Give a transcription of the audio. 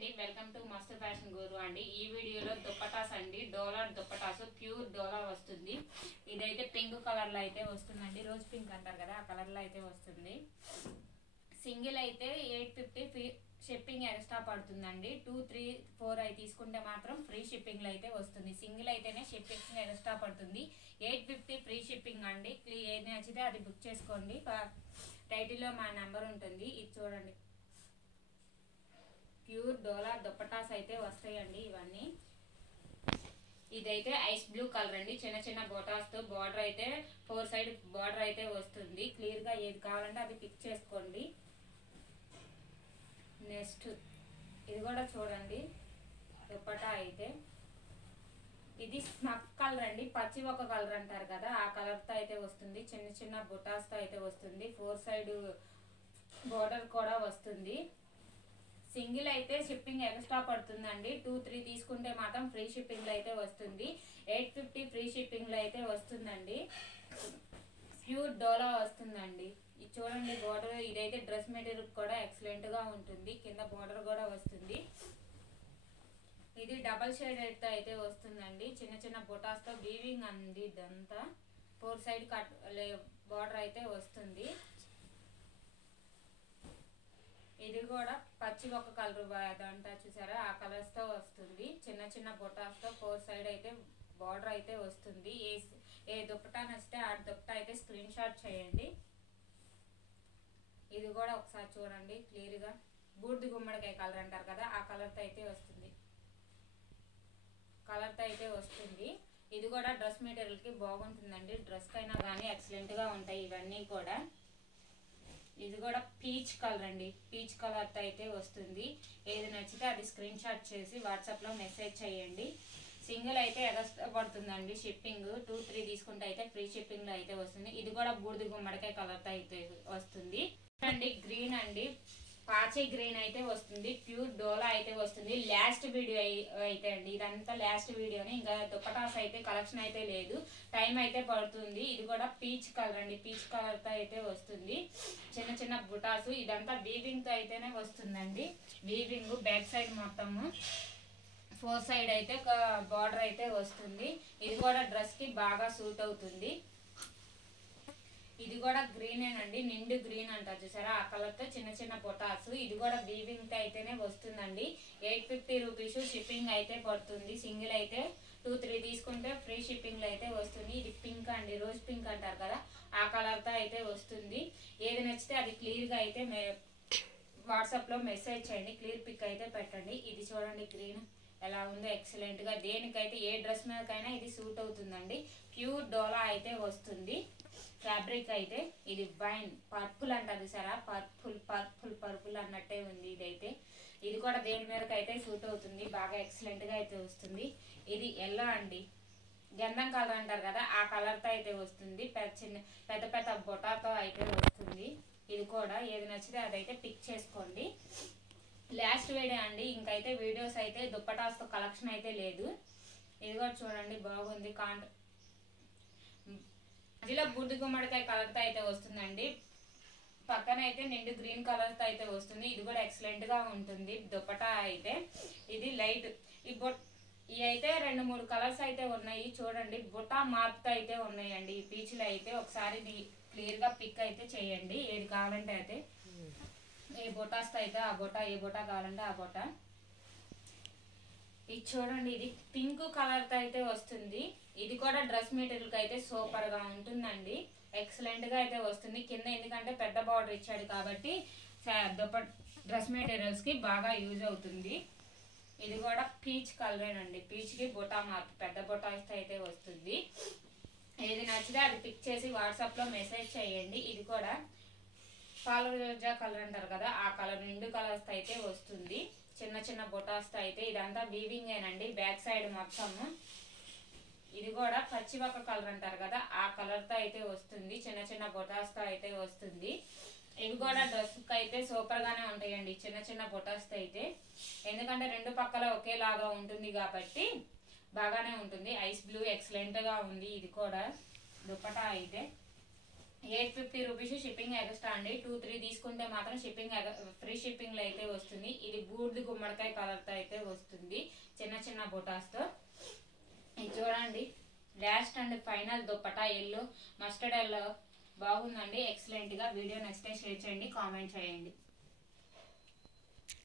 అండి welcome to మస్తు fashion గురు అండి. ఈ వీడియోలో దుప్పటాస్ అండి, డోలార్ దుప్పటాస్ ప్యూర్ డోలా వస్తుంది. ఇదైతే పింక్ కలర్ లో అయితే వస్తుందండి, రోజ్ పింక్ అంటారు కదా ఆ కలర్ లో అయితే వస్తుంది. సింగిల్ అయితే 850 షిప్పింగ్ ఎక్స్ట్రా పడుతుందండి. 2, 3, 4 అవి తీసుకుంటే మాత్రం ఫ్రీ షిప్పింగ్ లో అయితే వస్తుంది. సింగిల్ అయితేనే షిప్పింగ్ ఎక్స్ట్రా పడుతుంది. 850 ఫ్రీ షిప్పింగ్ అండి. ఏది నచ్చితే అది బుక్ చేసుకోండి. టైటిల్ లో మా నెంబర్ ఉంటుంది, ఇది చూడండి. ప్యూర్ డోలా దుప్పటాస్ అయితే వస్తాయండి ఇవన్నీ. ఇదైతే ఐస్ బ్లూ కలర్ అండి, చిన్న చిన్న బొటాస్ తో బార్డర్ అయితే 4 సైడ్ బార్డర్ అయితే వస్తుంది. క్లియర్ గా ఏది కావాలంటే అది పిక్ చేసుకోండి. నెక్స్ట్ ఇది కూడా చూడండి, దుప్పటా అయితే ఇది స్నఫ్ కలర్ అండి, పచ్చి ఒక కలర్ అంటారు కదా ఆ కలర్ తో అయితే వస్తుంది. చిన్న చిన్న బొటాస్ తో అయితే వస్తుంది. 4 సైడ్ బార్డర్ కూడా వస్తుంది. సింగిల్ అయితే షిప్పింగ్ ఎక్స్ట్రా పడుతుందండి. 2, 3 తీసుకుంటే మాత్రం ఫ్రీ షిప్పింగ్ లో అయితే వస్తుంది. 850 ఫ్రీ షిప్పింగ్ లో అయితే వస్తుందండి. ప్యూర్ డోలా వస్తుందండి. ఇది చూడండి బార్డర్. ఇదైతే డ్రెస్ మెటీరియల్ కూడా ఎక్సలెంట్ గా ఉంటుంది. కింద బార్డర్ కూడా వస్తుంది. ఇది డబల్ షేడ్ అయితే వస్తుందండి. చిన్న చిన్న బొటాస్ తో వీవింగ్ అండి. ఇదంతా 4 సైడ్ కట్ బార్డర్ అయితే వస్తుంది. ఇది కూడా పచ్చి ఒక కలర్ అదంతా చూసారా ఆ కలర్స్ తో వస్తుంది. చిన్న చిన్న బొటాస్ తో 4 సైడ్ అయితే బార్డర్ అయితే వస్తుంది. ఏ దుప్పటా నచ్చితే ఆ దుప్పటా అయితే స్క్రీన్ షాట్ చేయండి. ఇది కూడా ఒకసారి చూడండి క్లియర్ గా. బూడిద గుమ్మడికాయ కలర్ అంటారు కదా ఆ కలర్ తో అయితే వస్తుంది. ఇది కూడా డ్రెస్ మెటీరియల్ కి బాగుంటుందండి. డ్రెస్ కైనా కానీ ఎక్సలెంట్ గా ఉంటాయి ఇవన్నీ కూడా. ఇది కూడా పీచ్ కలర్ అండి, పీచ్ కలర్ తో అయితే వస్తుంది. ఏది నచ్చితే అది స్క్రీన్ షాట్ చేసి వాట్సాప్ లో మెసేజ్ చేయండి. సింగిల్ అయితే ఎక్స్ట్రా పడుతుందండి షిప్పింగ్. 2, 3 తీసుకుంటే అయితే ఫ్రీ షిప్పింగ్ లో అయితే వస్తుంది. ఇది కూడా బూడిద గుమ్మడికాయ కలర్ తో అయితే వస్తుంది. గ్రీన్ అండి, పాచే గ్రీన్ అయితే వస్తుంది. ప్యూర్ డోలా అయితే వస్తుంది. లాస్ట్ వీడియో అయితే అండి, ఇదంతా లాస్ట్ వీడియోని. ఇంకా దుప్పటాస్ అయితే కలెక్షన్ అయితే లేదు, టైం అయితే పడుతుంది. ఇది కూడా పీచ్ కలర్ అండి, పీచ్ కలర్ తో అయితే వస్తుంది. చిన్న చిన్న బుటాసు. ఇదంతా వీవింగ్ తో అయితేనే వస్తుందండి. వీవింగ్ బ్యాక్ సైడ్ మొత్తము 4 సైడ్ అయితే బార్డర్ అయితే వస్తుంది. ఇది కూడా డ్రెస్ కి బాగా సూట్ అవుతుంది. ఇది కూడా గ్రీనేనండి, నిండు గ్రీన్ అంటారు చూసారా ఆ కలర్ తో చిన్న చిన్న పొటాసు. ఇది కూడా వీవింగ్ తో అయితేనే వస్తుందండి. 850 రూపీస్ షిప్పింగ్ అయితే పడుతుంది. సింగిల్ అయితే 2, 3 తీసుకుంటే ఫ్రీ షిప్పింగ్ లో అయితే వస్తుంది. ఇది పింక్ అండి, రోజ్ పింక్ అంటారు కదా ఆ కలర్ తో అయితే వస్తుంది. ఏది నచ్చితే అది క్లియర్ గా అయితే వాట్సాప్ లో మెసేజ్ చేయండి, క్లియర్ పిక్ అయితే పెట్టండి. ఇది చూడండి గ్రీన్ ఎలా ఉందో ఎక్సలెంట్ గా. దేనికైతే ఏ డ్రెస్ మీదకైనా ఇది సూట్ అవుతుందండి. ప్యూర్ డోలా అయితే వస్తుంది. ఫ్యాబ్రిక్ అయితే ఇది వైన్ పర్పుల్ అంటారు సరే, పర్పుల్ అన్నట్టే ఉంది ఇదైతే. ఇది కూడా దేని మీదకి అయితే సూట్ అవుతుంది, బాగా ఎక్సలెంట్ గా అయితే వస్తుంది. ఇది ఎల్లో అండి, గంధం కలర్ అంటారు కదా ఆ కలర్ తో అయితే వస్తుంది. పెద్ద పెద్ద బొటాతో అయితే వస్తుంది. ఇది కూడా ఏది నచ్చితే అదైతే పిక్ చేసుకోండి. లాస్ట్ వీడియో అండి, ఇంకైతే వీడియోస్ అయితే దుప్పటాస్ తో కలెక్షన్ అయితే లేదు. ఇది కూడా చూడండి బాగుంది. మధ్యలో బూడిద గుమ్మడికాయ కలర్ తో అయితే వస్తుందండి. పక్కన అయితే నిండు గ్రీన్ కలర్ తో అయితే వస్తుంది. ఇది కూడా ఎక్సలెంట్ గా ఉంటుంది దుప్పటా అయితే. ఇది లైట్ ఇవి అయితే 2, 3 కలర్స్ అయితే ఉన్నాయి చూడండి. బుటా మార్క్ తో అయితే ఉన్నాయండి ఈ పీచ్లు అయితే. ఒకసారి క్లియర్ గా పిక్ అయితే చేయండి. ఏది కావాలంటే అయితే ఏ బొటాస్ తో అయితే ఆ బొటా, ఏ బొటా కావాలంటే ఆ బొటా. ఇది చూడండి, ఇది పింక్ కలర్ తో అయితే వస్తుంది. ఇది కూడా డ్రెస్ మెటీరియల్ కి అయితే సూపర్ గా ఉంటుందండి. ఎక్సలెంట్ గా అయితే వస్తుంది. కింద ఎందుకంటే పెద్ద బార్డర్ ఇచ్చాడు కాబట్టి డ్రెస్ మెటీరియల్స్ కి బాగా యూజ్ అవుతుంది. ఇది కూడా పీచ్ కలరేనండి, పీచ్ కి బొటా మార్క్ పెద్ద బొటాస్ అయితే వస్తుంది. ఏది నచ్చితే అది పిక్ చేసి వాట్సాప్ లో మెసేజ్ చేయండి. ఇది కూడా పాలరోజా కలర్ అంటారు కదా ఆ కలర్, నిండు కలర్స్ అయితే వస్తుంది. చిన్న చిన్న బొటాస్ తో అయితే. ఇదంతా వీవింగ్ ఏనండి బ్యాక్ సైడ్ మొత్తము. ఇది కూడా పచ్చి ఒక కలర్ అంటారు కదా ఆ కలర్ తో అయితే వస్తుంది. చిన్న చిన్న బొటాస్ తో అయితే వస్తుంది. ఇవి కూడా డ్రెస్ కి అయితే సూపర్ గానే ఉంటాయండి చిన్న చిన్న బొటాస్ తో అయితే. ఎందుకంటే 2 పక్కల ఒకేలాగా ఉంటుంది కాబట్టి బాగానే ఉంటుంది. ఐస్ బ్లూ ఎక్సలెంట్ గా ఉంది. ఇది కూడా దుప్పటా అయితే 850 రూపీస్ షిప్పింగ్ ఎక్స్ట్రా అండి. 2-3 తీసుకుంటే మాత్రం షిప్పింగ్ ఫ్రీ షిప్పింగ్ లో అయితే వస్తుంది. ఇది బూర్ది గుమ్మడికాయ కలర్ తో అయితే వస్తుంది, చిన్న చిన్న బుటాస్ తో. ఇది చూడండి, last and final dupatta yellow mustard yellow బాగుందండి, ఎక్సలెంట్ గా. వీడియో నచ్చితే షేర్ చేయండి, కామెంట్ చేయండి.